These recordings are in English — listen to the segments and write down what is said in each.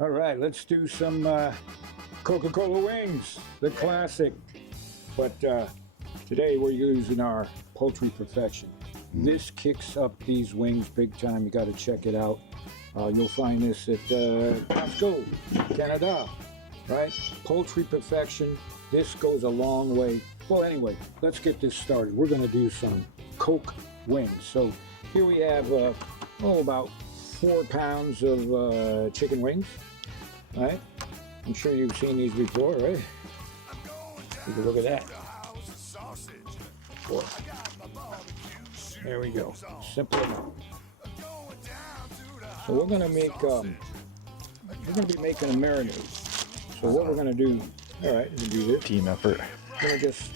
All right, let's do some Coca-Cola wings, the classic. But today we're using our Poultry Perfection. This kicks up these wings big time. You got to check it out. You'll find this at Costco, Canada, right? Poultry Perfection. This goes a long way. Well, anyway, let's get this started. We're going to do some Coke wings. So here we have about 4 pounds of chicken wings. Right? I'm sure you've seen these before, right? Take a look at that. Four. There we go. Simple enough. So we're gonna make we're gonna be making a marinade. So what we're gonna do? All right, we'll do this. Team effort. We're gonna just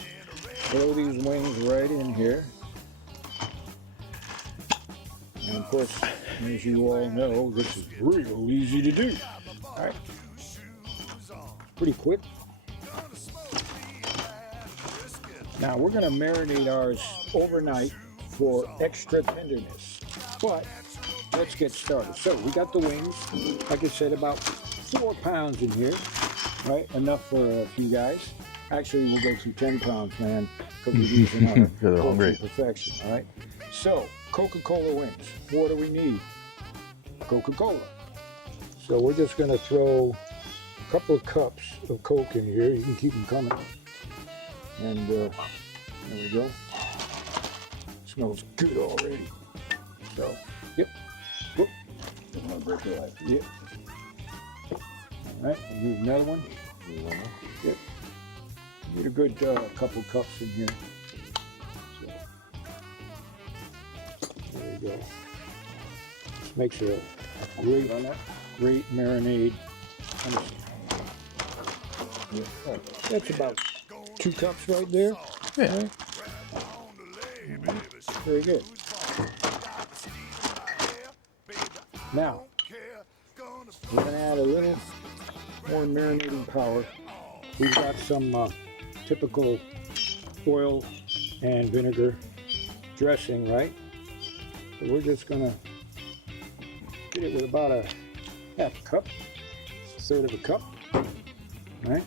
throw these wings right in here. And of course, as you all know, this is real easy to do. All right. Pretty quick. Now we're going to marinate ours overnight for extra tenderness. But let's get started. So we got the wings, like I said, about 4 pounds in here, right? Enough for a few guys. Actually, we'll go through 10 pounds, man, because we're using our Poultry Perfection, all right? So Coca-Cola wings. What do we need? Coca-Cola. So we're just going to throw a couple of cups of Coke in here. You can keep them coming. And there we go. Smells good already. So, yep. Whoop. Doesn't want to break your life. Yep. All right, we'll use another one. Yep. Get a good couple cups in here. So, there we go. This makes it a great marinade. Yeah. That's about 2 cups right there. Yeah. Right? Very good. Now, we're going to add a little more marinating power. We've got some typical oil and vinegar dressing, right? So we're just going to get it with about a half a cup, a third of a cup, right?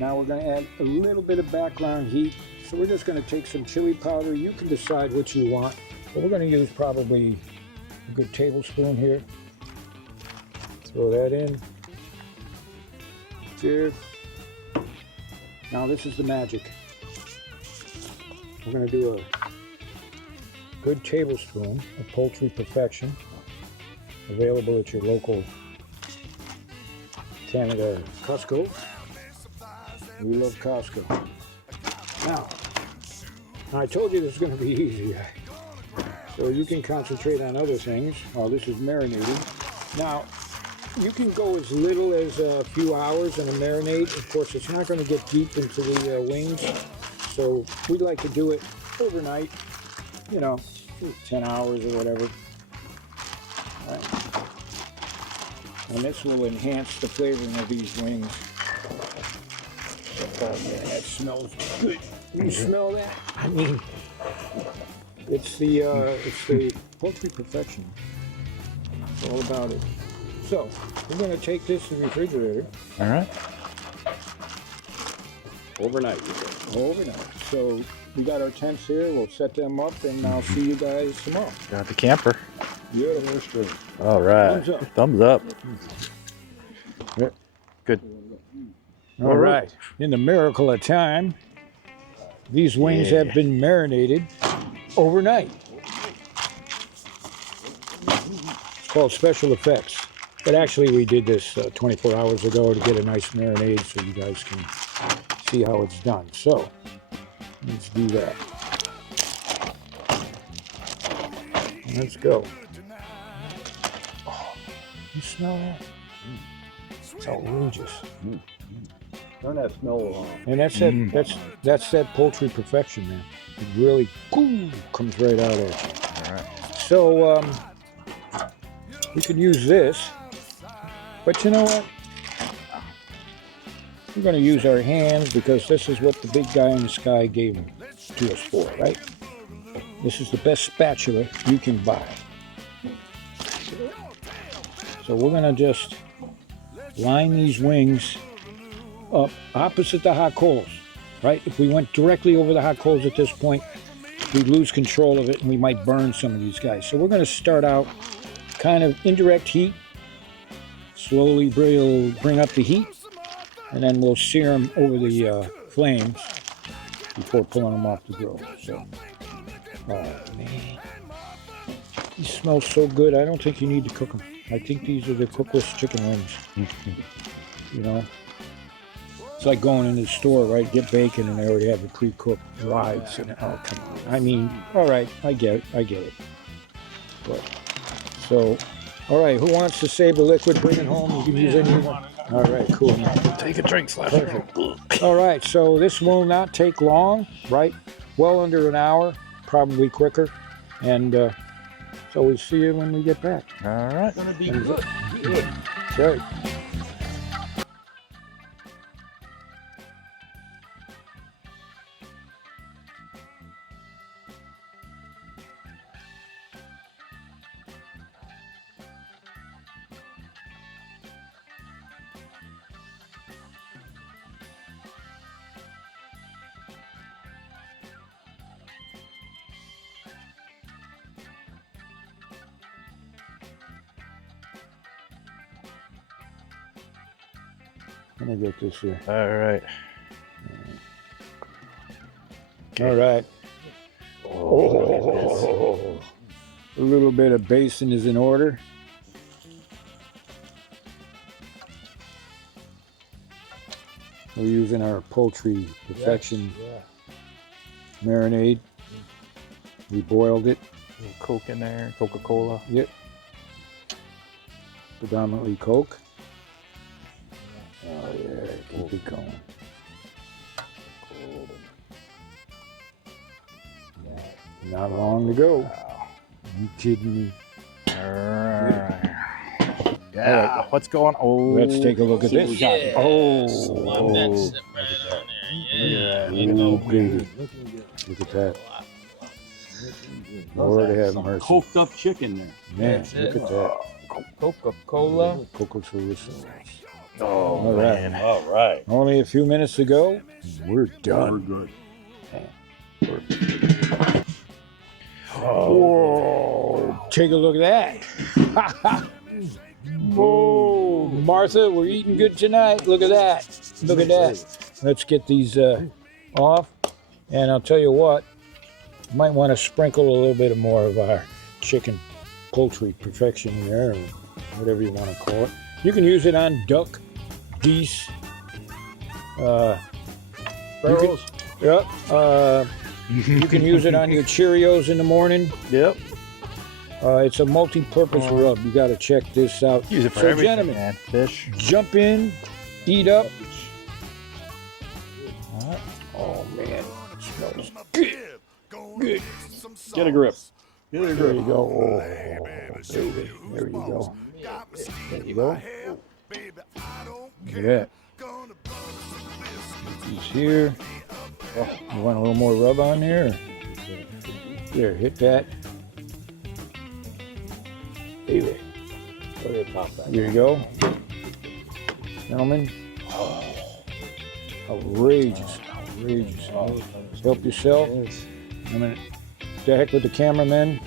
Now we're going to add a little bit of background heat. So we're just going to take some chili powder. You can decide what you want, but we're going to use probably a good tablespoon here. Throw that in. There. Now this is the magic. We're going to do a good tablespoon of Poultry Perfection, available at your local Canada Costco. We love Costco. Now, I told you this is going to be easy, so you can concentrate on other things while this is marinating. Now, you can go as little as a few hours in a marinade. Of course, it's not going to get deep into the wings, so we like to do it overnight, 10 hours or whatever. All right. And this will enhance the flavoring of these wings. Oh man, that smells good. You smell that? I mean, it's the Poultry Perfection. It's all about it. So we're going to take this to the refrigerator. All right. Overnight. Overnight. So we got our tents here. We'll set them up, and I'll see you guys tomorrow. Got the camper. Yeah, that's good. All right. Thumbs up. Thumbs up. Yep. Good. All right. In the miracle of time, these wings have been marinated overnight. It's called special effects. But actually, we did this 24 hours ago to get a nice marinade so you guys can see how it's done. So, let's do that. Let's go. Oh, you smell that? It's outrageous. Turn that smell on. And that's that Poultry Perfection, man. It really comes right out at you. All right. So we could use this, but you know what? We're going to use our hands because this is what the big guy in the sky gave them to us for, right? This is the best spatula you can buy. So we're gonna just line these wings up opposite the hot coals, right? If we went directly over the hot coals at this point, we'd lose control of it and we might burn some of these guys. So we're gonna start out kind of indirect heat, slowly bring up the heat, and then we'll sear them over the flames before pulling them off the grill. So, oh man, these smell so good. I don't think you need to cook them. I think these are the cookless chicken wings. You know, it's like going into the store, right? Get bacon and they already have the pre-cooked lives. And oh, come on. I mean, all right, I get it. But so, all right, who wants to save the liquid? Bring it home. You can use any one. All right, cool. Take a drink, Slasher. Perfect. All right, so this will not take long, right? Well under an hour, probably quicker. And so we'll see you when we get back. All right. It's gonna be good. Good. Okay. Let me get this here. All right. All right. Oh, a little bit of basin is in order. We're using our poultry Perfection Marinade. We boiled it. Coke in there, Coca-Cola. Yep. Predominantly Coke. Oh yeah, keep it going. Not long to go. You kidding me? Yeah. What's going on? Oh, Let's take a look at this. Yeah. Oh, Slum that sitting right on there. Yeah. Ooh, baby. Look at that. Lord have mercy. Coked up chicken there. Man, That's look it. at that. Coca-Cola. Coco Chorizo. Oh, All right. man. All right. Only a few minutes to go. We're We're done. good. Whoa! Take a look at that. Whoa, Martha, we're eating good tonight. Look at that. Look at that. Let's get these off. And I'll tell you what, you might want to sprinkle a little bit more of our chicken poultry perfection there, or whatever you want to call it. You can use it on duck, geese, Barrels. Yep. You can use it on your Cheerios in the morning. Yep. It's a multi-purpose rub. You got to check this out. Use it for so, everything, gentlemen, man. Fish. jump in, eat up. Oh man, it smells good. Good. Get a grip. Get a There grip. you go. Oh, baby. There you go. There you go. Yeah. He's here. Oh, you want a little more rub on there? Here, hit that. Baby. Here you go. Gentlemen. Oh, outrageous. Outrageous. Help yourself. I'm gonna the heck with the cameraman.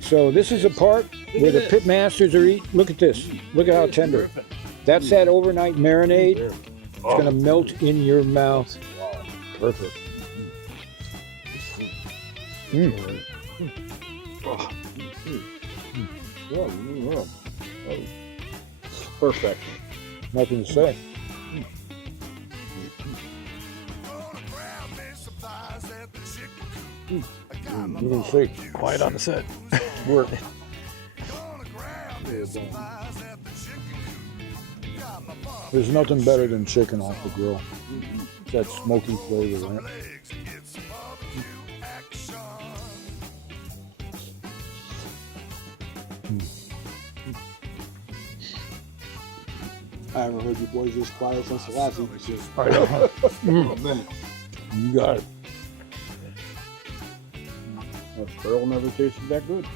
So this is a part where the pit masters are eating. Look at this. Look at how tender. That's that overnight marinade. It's gonna melt in your mouth. Perfect. Perfect. Nothing to say. You can see. Quiet on the set. Work. There's nothing better than chicken off the grill. It's that smoky flavor, right? I haven't heard you boys this quiet since the last episode. I know. You got it. That barrel never tasted that good.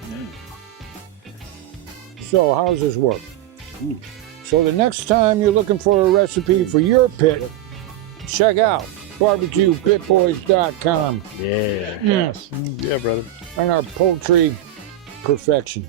So how does this work? So the next time you're looking for a recipe for your pit, check out BBQPitBoys.com Yeah. Yes. Yeah, brother. and our poultry perfection.